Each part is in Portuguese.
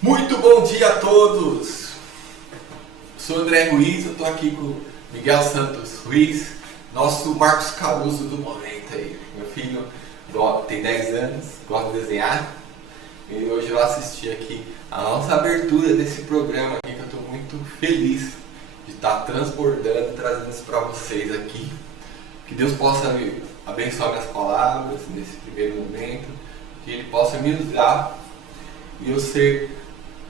Muito bom dia a todos! Sou André Ruiz, eu estou aqui com o Miguel Santos Ruiz, nosso Marcos Caruso do momento aí. Meu filho tem 10 anos, gosta de desenhar e hoje eu vou assistir aqui a nossa abertura desse programa aqui que eu estou muito feliz de estar transbordando, trazendo isso para vocês aqui. Que Deus possa abençoar minhas palavras nesse primeiro momento, que Ele possa me usar e eu ser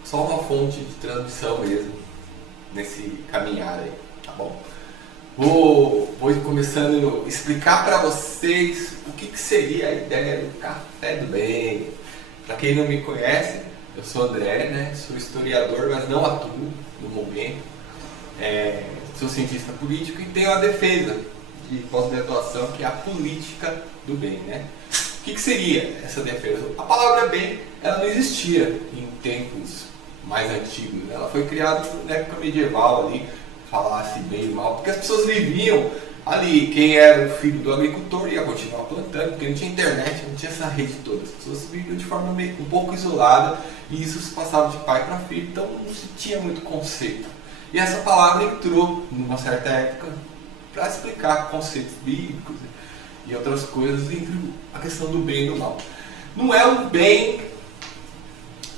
só uma fonte de transmissão mesmo nesse caminhar aí, tá bom? Vou começando a explicar para vocês o que seria a ideia do Café do Bem. Para quem não me conhece, eu sou André, né? Sou historiador, mas não atuo no momento. Sou cientista político e tenho a defesa de pós-graduação, que é a política do bem, né? O que seria essa defesa? A palavra bem, ela não existia em tempos mais antigos, né? Ela foi criada na época medieval ali, falasse bem e mal, porque as pessoas viviam ali, quem era o filho do agricultor ia continuar plantando, porque não tinha internet, não tinha essa rede toda, as pessoas viviam de forma um pouco isolada e isso se passava de pai para filho, então não se tinha muito conceito. E essa palavra entrou numa certa época para explicar conceitos bíblicos e outras coisas, entre a questão do bem e do mal. Não é um bem,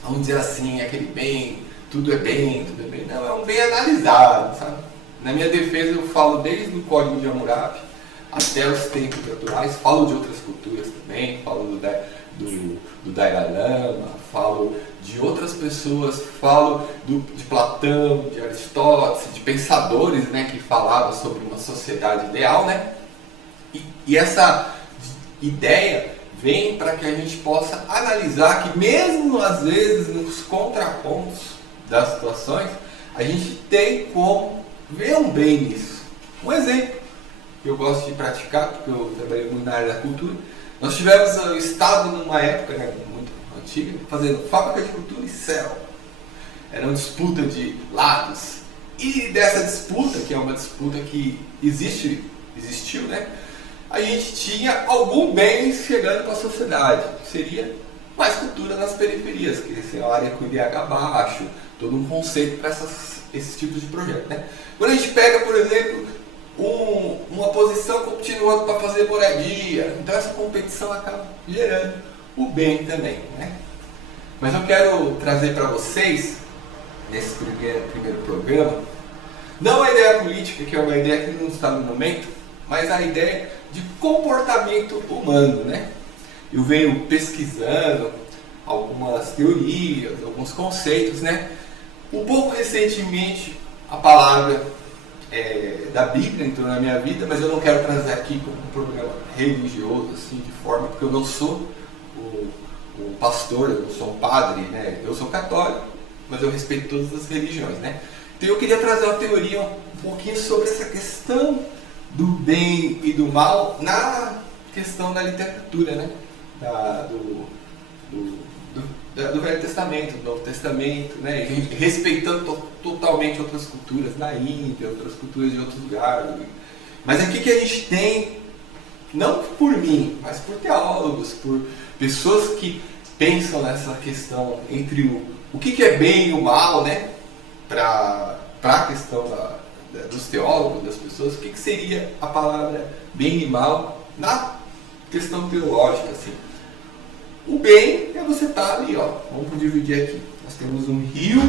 vamos dizer assim, aquele bem, tudo é bem, não, é um bem analisado, sabe? Na minha defesa eu falo desde o Código de Hammurabi até os tempos atuais, falo de outras culturas também, falo do Dalai Lama, falo de outras pessoas, falo de Platão, de Aristóteles, de pensadores, né, que falavam sobre uma sociedade ideal, né? E essa ideia vem para que a gente possa analisar que mesmo às vezes nos contrapontos das situações, a gente tem como ver um bem nisso. Um exemplo que eu gosto de praticar, porque eu trabalhei muito na área da cultura. Nós tivemos o Estado numa época, né, muito antiga, fazendo fábrica de cultura e céu. Era uma disputa de lados. E dessa disputa, que é uma disputa que existiu, né? A gente tinha algum bem chegando para a sociedade, que seria mais cultura nas periferias, que seria uma área com IDH baixo, todo um conceito para esses tipos de projeto, né? Quando a gente pega, por exemplo, uma posição continuando para fazer moradia, então essa competição acaba gerando o bem também, né? Mas eu quero trazer para vocês, nesse primeiro programa, não a ideia política, que é uma ideia que não está no momento, mas a ideia de comportamento humano, né? Eu venho pesquisando algumas teorias, alguns conceitos, né? Um pouco recentemente a palavra da Bíblia entrou na minha vida, mas eu não quero trazer aqui como um programa religioso, assim, de forma, porque eu não sou o pastor, eu não sou um padre, né? Eu sou católico, mas eu respeito todas as religiões, né? Então eu queria trazer uma teoria um pouquinho sobre essa questão do bem e do mal na questão da literatura, né? Do Velho Testamento, do Novo Testamento, né? Respeitando totalmente outras culturas da Índia, outras culturas de outros lugares. Mas aqui que a gente tem, não por mim, mas por teólogos, por pessoas que pensam nessa questão entre o que é bem e o mal, né? Para a questão dos teólogos, das pessoas, o que seria a palavra bem e mal na questão teológica, assim. O bem é você estar ali, ó. Vamos dividir aqui. Nós temos um rio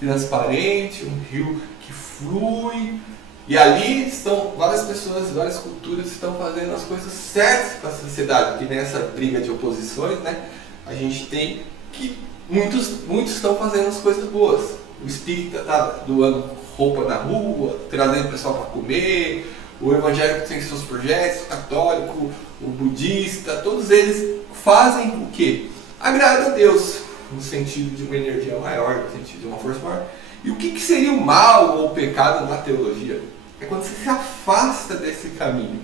transparente, um rio que flui, e ali estão várias pessoas, várias culturas estão fazendo as coisas certas para a sociedade, que nessa briga de oposições, né, a gente tem que muitos estão fazendo as coisas boas. O espírita está doando roupa na rua, trazendo o pessoal para comer, o evangélico tem seus projetos, o católico, o budista, todos eles fazem o quê? Agrada a Deus, no sentido de uma energia maior, no sentido de uma força maior. E o que seria o mal ou o pecado na teologia? É quando você se afasta desse caminho.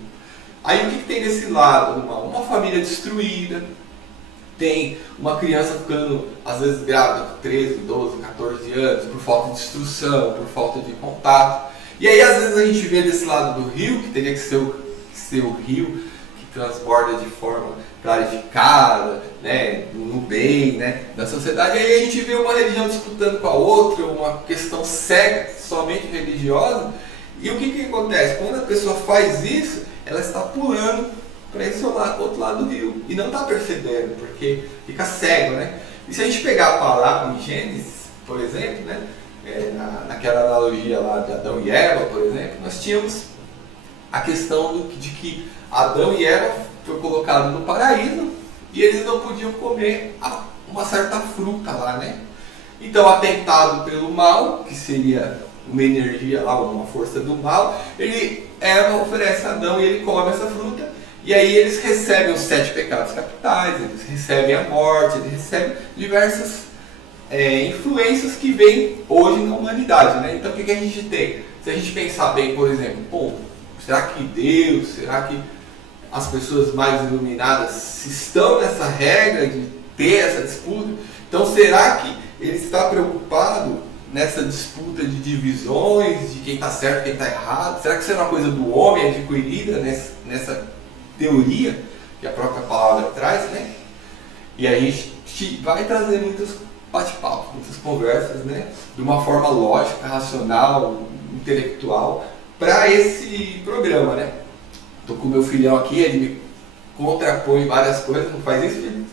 Aí o que tem desse lado do mal? Uma família destruída, tem uma criança ficando, às vezes, grávida com 13, 12, 14 anos, por falta de instrução, por falta de contato. E aí, às vezes, a gente vê desse lado do rio, que teria que ser o rio transborda de forma clarificada, né, no bem, né, da sociedade. E aí a gente vê uma religião disputando com a outra, uma questão cega, somente religiosa. E o que acontece? Quando a pessoa faz isso, ela está pulando para esse outro lado do rio e não está percebendo, porque fica cego, né? E se a gente pegar a palavra em Gênesis, por exemplo, né, naquela analogia lá de Adão e Eva, por exemplo, nós tínhamos a questão de que Adão e Eva foi colocado no paraíso e eles não podiam comer uma certa fruta lá, né? Então, atentado pelo mal, que seria uma energia lá, uma força do mal, Eva oferece a Adão e ele come essa fruta. E aí eles recebem os 7 pecados capitais, eles recebem a morte, eles recebem diversas influências que vêm hoje na humanidade, né? Então o que a gente tem? Se a gente pensar bem, por exemplo, será que Deus, será que as pessoas mais iluminadas estão nessa regra de ter essa disputa? Então será que ele está preocupado nessa disputa de divisões, de quem está certo e quem está errado? Será que isso é uma coisa do homem adquirida nessa teoria que a própria palavra traz, né? E aí a gente vai trazer muitos bate-papos, muitas conversas, né? De uma forma lógica, racional, intelectual, para esse programa, né? Tô com o meu filhão aqui, ele me contrapõe várias coisas, não faz isso, filho?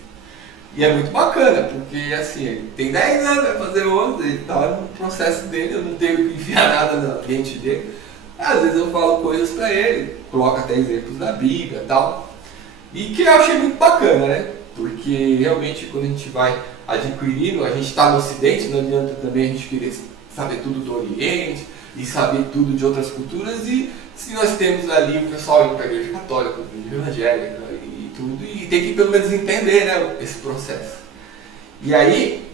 E é muito bacana, porque assim, ele tem 10 anos, vai fazer 11, ele está no processo dele, eu não tenho que enfiar nada na mente dele. Às vezes eu falo coisas para ele, coloco até exemplos da Bíblia e tal. E que eu achei muito bacana, né? Porque realmente quando a gente vai adquirindo, a gente está no Ocidente, não adianta também a gente querer saber tudo do Oriente e saber tudo de outras culturas. E se nós temos ali o pessoal indo para a igreja católica, a igreja evangélica e tudo, e tem que pelo menos entender, né, esse processo. E aí,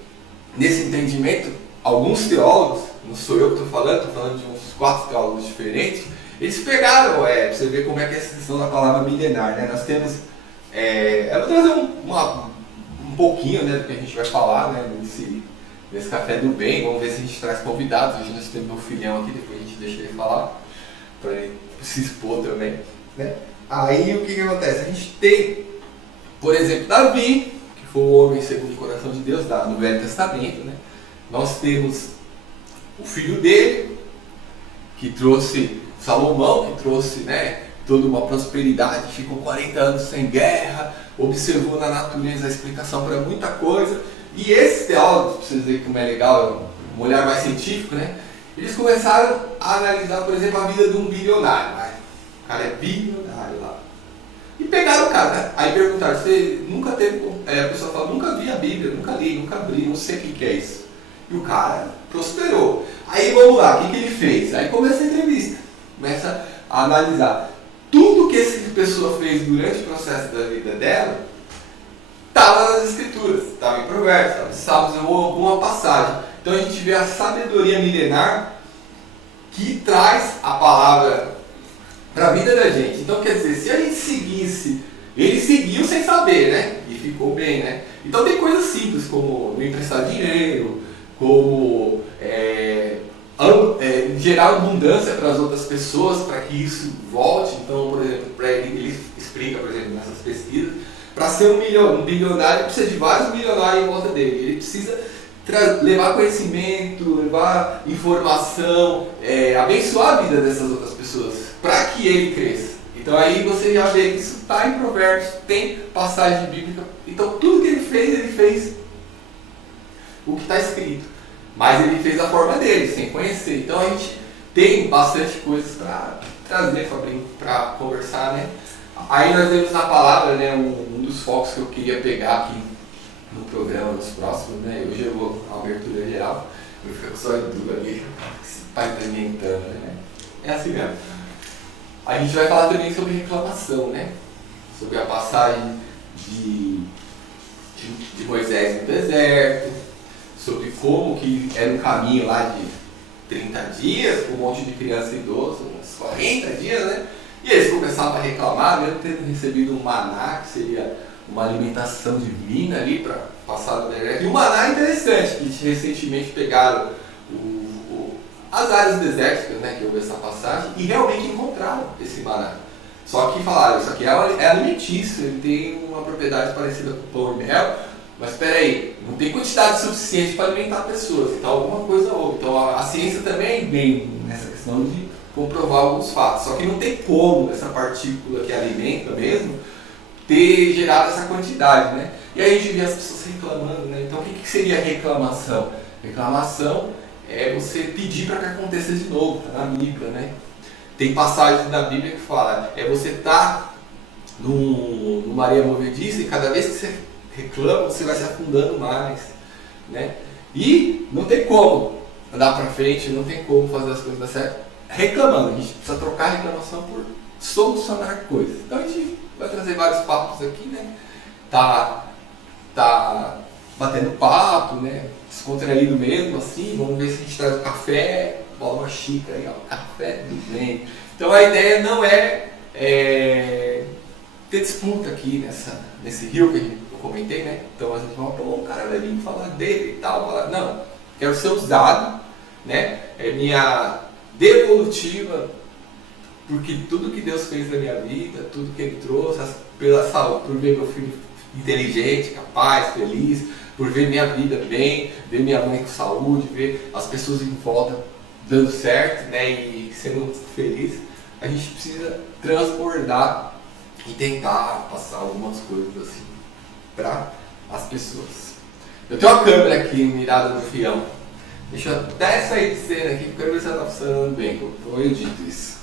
nesse entendimento, alguns teólogos, não sou eu que estou falando de uns 4 teólogos diferentes, eles pegaram, para você ver como é que é essa questão da palavra milenar, né? Nós temos, eu vou trazer um pouquinho, né, do que a gente vai falar, né, nesse café do bem. Vamos ver se a gente traz convidados. Hoje nós temos meu filhão aqui, depois a gente deixa ele falar, para ele se expor também, né? Aí o que acontece? A gente tem, por exemplo, Davi, que foi o homem segundo o coração de Deus, no Velho Testamento, né? Nós temos o filho dele, que trouxe Salomão, que trouxe, né, toda uma prosperidade, ficou 40 anos sem guerra, observou na natureza a explicação para muita coisa. E esses teólogos, para vocês verem como é legal, um olhar mais científico, né, eles começaram a analisar, por exemplo, a vida de um bilionário. Né? O cara é bilionário lá. E pegaram o cara, né? Aí perguntaram, você nunca teve... a pessoa fala, nunca vi a Bíblia, nunca li, nunca abri, não sei o que é isso. E o cara prosperou. Aí vamos lá, o que ele fez? Aí começa a entrevista, começa a analisar. Tudo que essa pessoa fez durante o processo da vida dela, estava nas escrituras, estava em Provérbios, estava em Salmos, ou alguma passagem. Então a gente vê a sabedoria milenar que traz a palavra para a vida da gente. Então quer dizer, se a gente seguisse, ele seguiu sem saber, né? E ficou bem, né? Então tem coisas simples como não emprestar dinheiro, como gerar abundância para as outras pessoas, para que isso volte. Então, por exemplo, para ele explica, por exemplo, nessas pesquisas, para ser um bilionário, precisa de vários bilionários em volta dele. Ele precisa levar conhecimento, levar informação, abençoar a vida dessas outras pessoas, para que ele cresça. Então aí você já vê que isso está em Provérbios, tem passagem bíblica. Então tudo que ele fez o que está escrito. Mas ele fez da forma dele, sem conhecer. Então a gente tem bastante coisas para trazer, para conversar, né? Aí nós vemos na palavra, né, um dos focos que eu queria pegar aqui no programa, nos próximos, né? Hoje eu vou a abertura geral, eu fico só em dúvida ali, pavimentando, né? É assim mesmo. A gente vai falar também sobre reclamação, né? Sobre a passagem de Moisés no deserto, sobre como que era um caminho lá de 30 dias, com um monte de criança e idoso, uns 40 dias, né? E eles começavam a reclamar, mesmo tendo recebido um maná, que seria uma alimentação divina ali para passar no deserto. E o maná é interessante, que recentemente pegaram as áreas desérticas, né, que houve essa passagem, e realmente encontraram esse maná. Só que falaram, isso aqui é alimentício, ele tem uma propriedade parecida com pão e mel, mas espera aí, não tem quantidade suficiente para alimentar pessoas, então alguma coisa ou outra. Então a ciência também vem nessa questão de comprovar alguns fatos, só que não tem como essa partícula que alimenta mesmo ter gerado essa quantidade, né? E aí a gente vê as pessoas reclamando, né? Então o que seria reclamação? Reclamação é você pedir para que aconteça de novo, tá na Bíblia, né? Tem passagens da Bíblia que fala, você tá no Maria Movediça e cada vez que você reclama, você vai se afundando mais, né? E não tem como andar para frente, não tem como fazer as coisas dar certo reclamando. A gente precisa trocar a reclamação por solucionar coisas. Então a gente vai trazer vários papos aqui, né? Tá batendo papo, né? Descontraído mesmo, assim. Vamos ver se a gente traz um café, bola uma xícara aí, ó, café do bem. Então a ideia não é ter disputa aqui nesse rio que eu comentei, né? Então a gente fala, pô, o cara vai vir falar dele e tal. Falar, não, quero ser usado, né? É minha devolutiva, porque tudo que Deus fez na minha vida, tudo que Ele trouxe, pela saúde, por ver meu filho inteligente, capaz, feliz, por ver minha vida bem, ver minha mãe com saúde, ver as pessoas em volta dando certo, né, e sendo feliz, a gente precisa transbordar e tentar passar algumas coisas assim para as pessoas. Eu tenho uma câmera aqui mirada no fião. Deixa eu até sair de cena aqui, porque eu quero ver se ela está funcionando bem, como eu edito isso.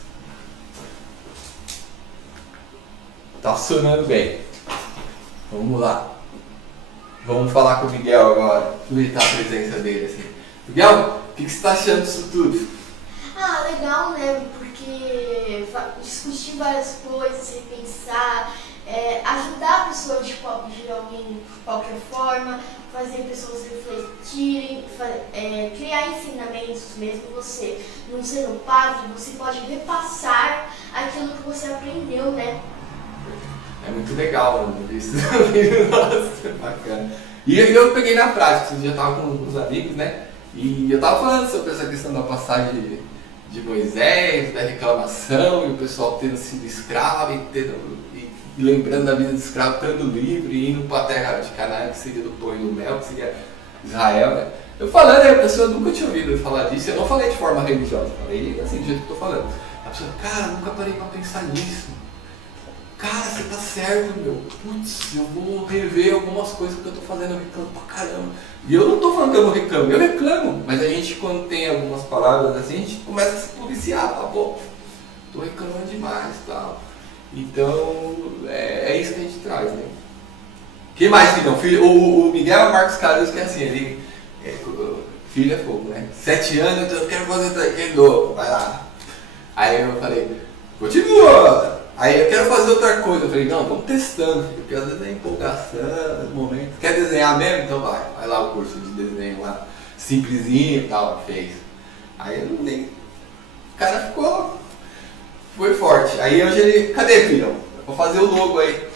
Está funcionando bem. Vamos lá. Vamos falar com o Miguel agora, aproveitar a presença dele assim. Miguel, o que você está achando disso tudo? Ah, legal, né? Porque discutir várias coisas, repensar, ajudar a pessoa de alguém de qualquer forma, fazer pessoas refletirem, criar ensinamentos mesmo. Você, não sendo padre, você pode repassar aquilo que você aprendeu, né? É muito legal, mano, isso. Nossa, bacana. E eu peguei na prática, eu já estava com os amigos, né? E eu estava falando sobre essa questão da passagem de Moisés, da reclamação, e o pessoal tendo sido escravo e lembrando da vida de escravo, estando livre e indo para a terra de Canaã, que seria do pão e do mel, que seria Israel, né? Eu falando, a pessoa nunca tinha ouvido falar disso, eu não falei de forma religiosa, falei assim, do jeito que eu estou falando. A pessoa, cara, nunca parei para pensar nisso. Cara, você tá certo, meu. Putz, eu vou rever algumas coisas que eu tô fazendo, eu reclamo pra caramba. E eu não tô falando que eu não reclamo, eu reclamo. Mas a gente, quando tem algumas palavras assim, a gente começa a se policiar, fala, pô, tô reclamando demais e tal. Então, é isso que a gente traz, né? O que mais, filhão? O Miguel Marcos Caruso, que é assim, ele... filho é fogo, né? 7 anos, então eu quero fazer taekwondo, vai lá. Aí eu falei, continua! Aí eu quero fazer outra coisa, eu falei, não, vamos testando, porque às vezes é empolgação, é momento. Quer desenhar mesmo? Então vai lá o curso de desenho lá, simplesinho e tal, fez. Aí eu nem... O cara foi forte. Aí hoje ele, cadê, filhão? Vou fazer o logo aí.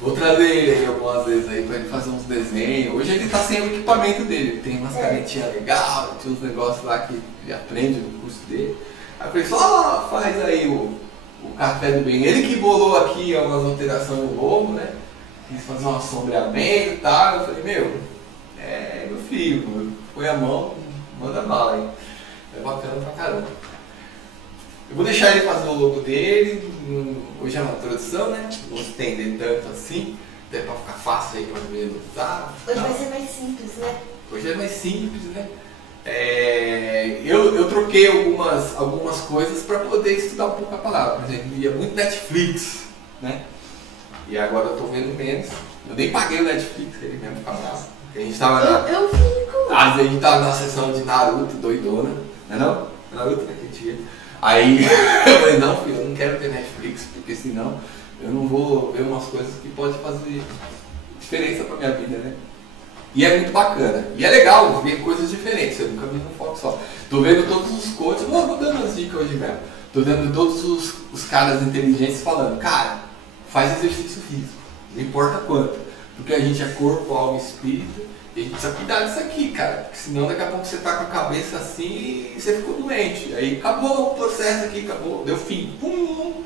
Vou trazer ele aí algumas vezes aí pra ele fazer uns desenhos. Hoje ele tá sem o equipamento dele, ele tem umas canetinhas legais, tem uns negócios lá que ele aprende no curso dele. Aí eu falei, só faz aí o café do bem. Ele que bolou aqui umas alterações no logo, né? Quis fazer um sombreamento e tal. Eu falei, meu filho, põe a mão, manda bala aí. É bacana pra caramba. Eu vou deixar ele fazer o logo dele. Hoje é uma introdução, né? Não vou estender tanto assim, até pra ficar fácil aí pra ver usar. Hoje vai ser mais simples, né? Hoje é mais simples, né? Eu troquei algumas coisas para poder estudar um pouco a palavra. Por exemplo, eu via muito Netflix, né? E agora eu estou vendo menos. Eu nem paguei o Netflix, ele mesmo pagava. A gente tava eu fico. Às vezes a gente tava na sessão de Naruto, doidona, não é não? Naruto, né, que tinha. Aí eu falei, não filho, eu não quero ter Netflix, porque senão eu não vou ver umas coisas que podem fazer diferença para minha vida, né? E é muito bacana. E é legal ver coisas diferentes. Eu nunca vi num foco só. Tô vendo todos os coaches. Vou dando as dicas hoje mesmo. Tô vendo todos os caras inteligentes falando, cara, faz exercício físico. Não importa quanto. Porque a gente é corpo, alma e espírito. E a gente precisa cuidar disso aqui, cara. Porque senão daqui a pouco você tá com a cabeça assim e você ficou doente. Aí acabou o processo aqui, acabou. Deu fim. Pum!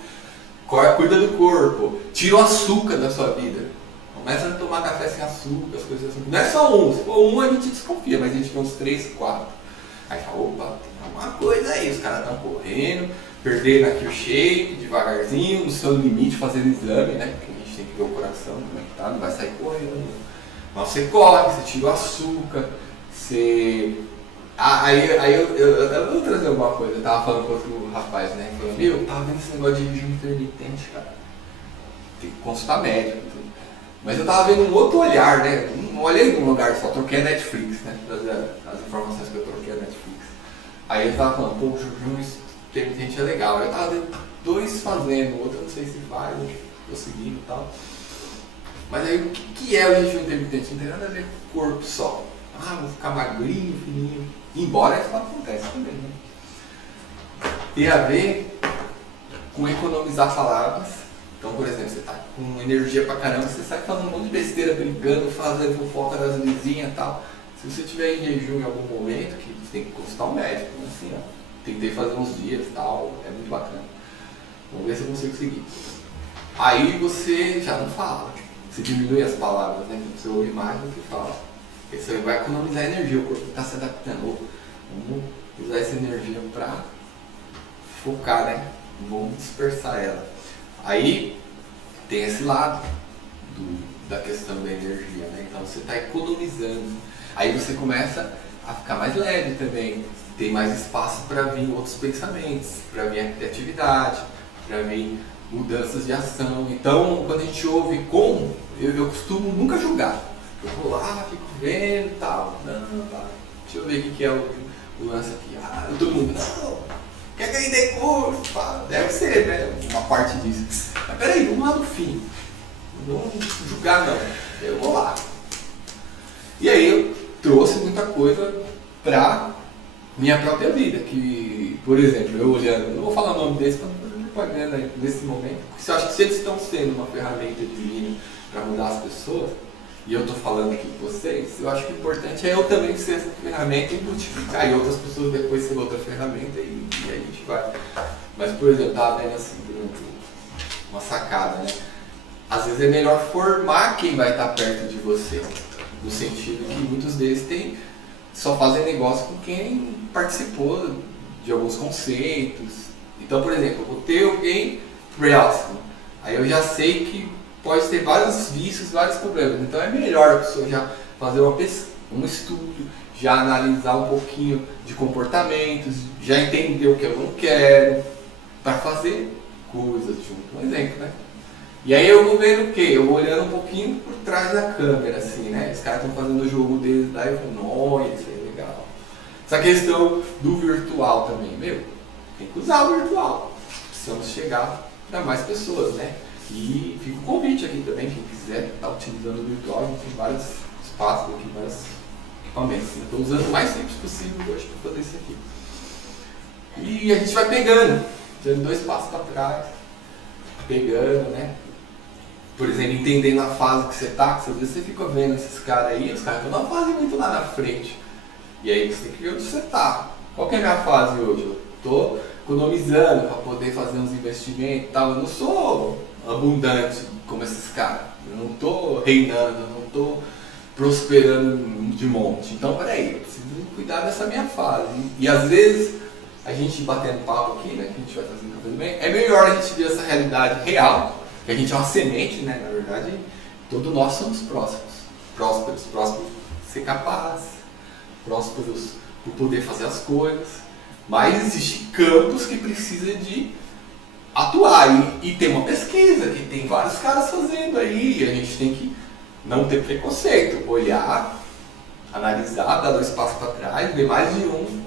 cuida do corpo, tira o açúcar da sua vida. Começa a tomar café sem açúcar, as coisas assim. Não é só um, se for um a gente desconfia, mas a gente tem uns 3, 4. Aí fala, opa, tem alguma coisa aí, os caras estão correndo, perdendo aqui o shape, devagarzinho, no seu limite, fazendo exame, né? Porque a gente tem que ver o coração, como é que tá, não vai sair correndo. Mas você corre, você tira o açúcar, você... Aí eu vou trazer alguma coisa, eu tava falando com outro rapaz, né? Falando, eu tava vendo esse negócio de jejum intermitente, cara. Tem que consultar médico e tudo. Mas eu tava vendo um outro olhar, né? Não olhei num lugar só, troquei a Netflix, né? As informações que eu troquei a Netflix. Aí eu tava falando, pô, o jejum intermitente é legal. Eu tava vendo 2 fazendo, o outro eu não sei se faz, tô seguindo e tal. Mas aí o que é o jejum intermitente? Não tem nada a ver com o corpo só. Ah, vou ficar magrinho, fininho. Embora isso acontece também, né? Tem a ver com economizar palavras. Então, por exemplo, você tá com energia pra caramba, você sai falando um monte de besteira, brincando, fazendo fofoca das vizinhas e tal. Se você tiver em jejum em algum momento, que você tem que consultar um médico, né? Assim, ó. Tentei fazer uns dias e tal, é muito bacana. Vamos ver se eu consigo seguir. Aí você já não fala, você diminui as palavras, né? Você ouve mais do que fala. Porque você vai economizar energia, o corpo está se adaptando. Vamos usar essa energia para focar, né? Vamos dispersar ela. Aí tem esse lado da questão da energia, né? Então você está economizando. Aí você começa a ficar mais leve também. Tem mais espaço para vir outros pensamentos, para vir a criatividade, para vir mudanças de ação. Então, quando a gente ouve como, eu costumo nunca julgar. Eu vou lá, fico vendo e tal. Não, tá. Deixa eu ver o que é o lance aqui. Ah, todo mundo, não, quer que eu dê curso? Pá. Deve ser, né? Uma parte disso. Mas peraí, vamos lá no fim. Não vamos julgar, não. Eu vou lá. E aí eu trouxe muita coisa pra minha própria vida. Que, por exemplo, eu olhando, não vou falar o nome desse para não fazer propaganda aí nesse momento. Porque eu acho que se eles estão sendo uma ferramenta divina para mudar as pessoas, e eu estou falando aqui com vocês, eu acho que o importante é eu também ser essa ferramenta e multiplicar, e outras pessoas depois ser outra ferramenta, e aí a gente vai. Mas, por exemplo, eu estava vendo assim, por exemplo, uma sacada, né? Às vezes é melhor formar quem vai estar perto de você, no sentido que muitos deles só fazem negócio com quem participou de alguns conceitos. Então, por exemplo, eu vou ter alguém próximo, aí eu já sei que pode ter vários vícios, vários problemas. Então é melhor a pessoa já fazer um estudo, já analisar um pouquinho de comportamentos, já entender o que eu não quero, para fazer coisas junto. Um exemplo, né? E aí eu vou vendo o quê? Eu vou olhando um pouquinho por trás da câmera, assim, né? Os caras estão fazendo o jogo deles, daí eu falo, nossa, isso aí é legal. Essa questão do virtual também, tem que usar o virtual. Precisamos chegar para mais pessoas, né? E fica o convite aqui também, quem quiser estar utilizando o virtual, a gente tem vários espaços aqui, vários equipamentos. Estou usando o mais simples possível hoje para fazer isso aqui. E a gente vai pegando, dando 2 passos para trás, pegando, né? Por exemplo, entendendo a fase que você está, que às vezes você fica vendo esses caras aí, os caras estão numa fase muito lá na frente. E aí você tem que ver onde você está. Qual que é a minha fase hoje? Eu estou economizando para poder fazer uns investimentos e tal. Eu não sou abundante como esses caras. Eu não estou reinando, eu não estou prosperando de monte. Então, peraí, eu preciso cuidar dessa minha fase. E às vezes, a gente batendo papo aqui, né, que a gente vai fazendo café do bem, é melhor a gente ver essa realidade real, que a gente é uma semente, né, na verdade, todos nós somos prósperos por ser capaz, prósperos por poder fazer as coisas, mas existem campos que precisam de atuar, e tem uma pesquisa que tem vários caras fazendo aí, e a gente tem que não ter preconceito, olhar, analisar, dar 2 passos para trás, ver mais de um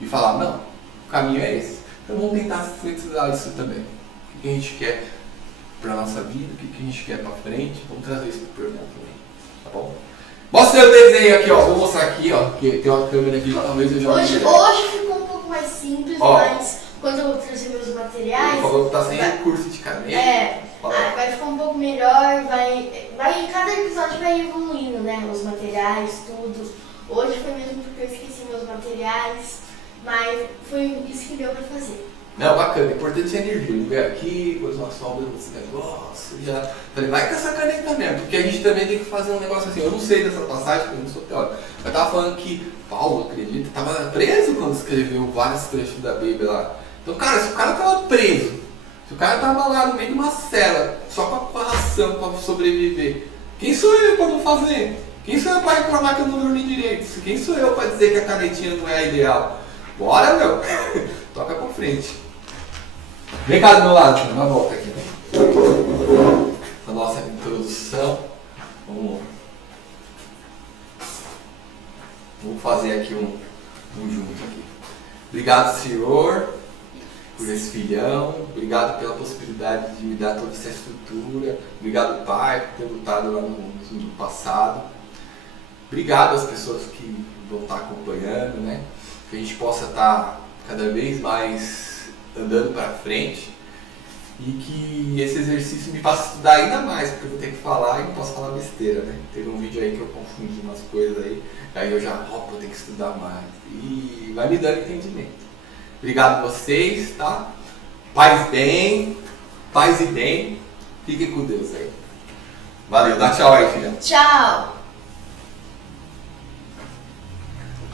e falar, não, o caminho é esse. Então vamos tentar sintetizar isso também. O que a gente quer para a nossa vida, o que a gente quer para frente, vamos trazer isso para o programa também, tá bom? Mostra o desenho aqui, ó, vou mostrar aqui, ó, que tem uma câmera aqui, talvez eu jogue. Hoje ficou um pouco mais simples, ó, mas quando eu trazer meus materiais... Ele falou que tá sem recurso de caneta. Vai ficar um pouco melhor, cada episódio vai evoluindo, né, os materiais, tudo. Hoje foi mesmo porque eu esqueci meus materiais, mas foi isso que deu pra fazer. Não, bacana, importante é energia. Ele veio aqui, pôs uma sombra nesse negócio, já. Falei, vai com essa caneta mesmo, porque a gente também tem que fazer um negócio assim. Eu não sei dessa passagem, porque eu não sou teórico. Eu tava falando que Paulo, acredita, tava preso quando escreveu vários trechos da Bíblia lá. Então, cara, se o cara tava preso, se o cara tava lá no meio de uma cela, só com a ração pra sobreviver, quem sou eu pra não fazer? Quem sou eu pra reclamar que eu não dormi direito? Quem sou eu pra dizer que a canetinha não é a ideal? Bora, meu! Toca pra frente. Vem cá do meu lado, dá uma volta aqui. A nossa introdução. Vamos fazer aqui um junto aqui. Obrigado, Senhor, por esse filhão. Obrigado pela possibilidade de me dar toda essa estrutura. Obrigado, Pai, por ter lutado lá no passado. Obrigado às pessoas que vão estar acompanhando, né? Que a gente possa estar cada vez mais andando para frente e que esse exercício me faça estudar ainda mais, porque eu vou ter que falar e não posso falar besteira, né? Teve um vídeo aí que eu confundi umas coisas aí eu já, vou ter que estudar mais e vai me dando entendimento. Obrigado a vocês, tá? Paz e bem, fiquem com Deus aí. Valeu, dá tchau aí, filha. Tchau!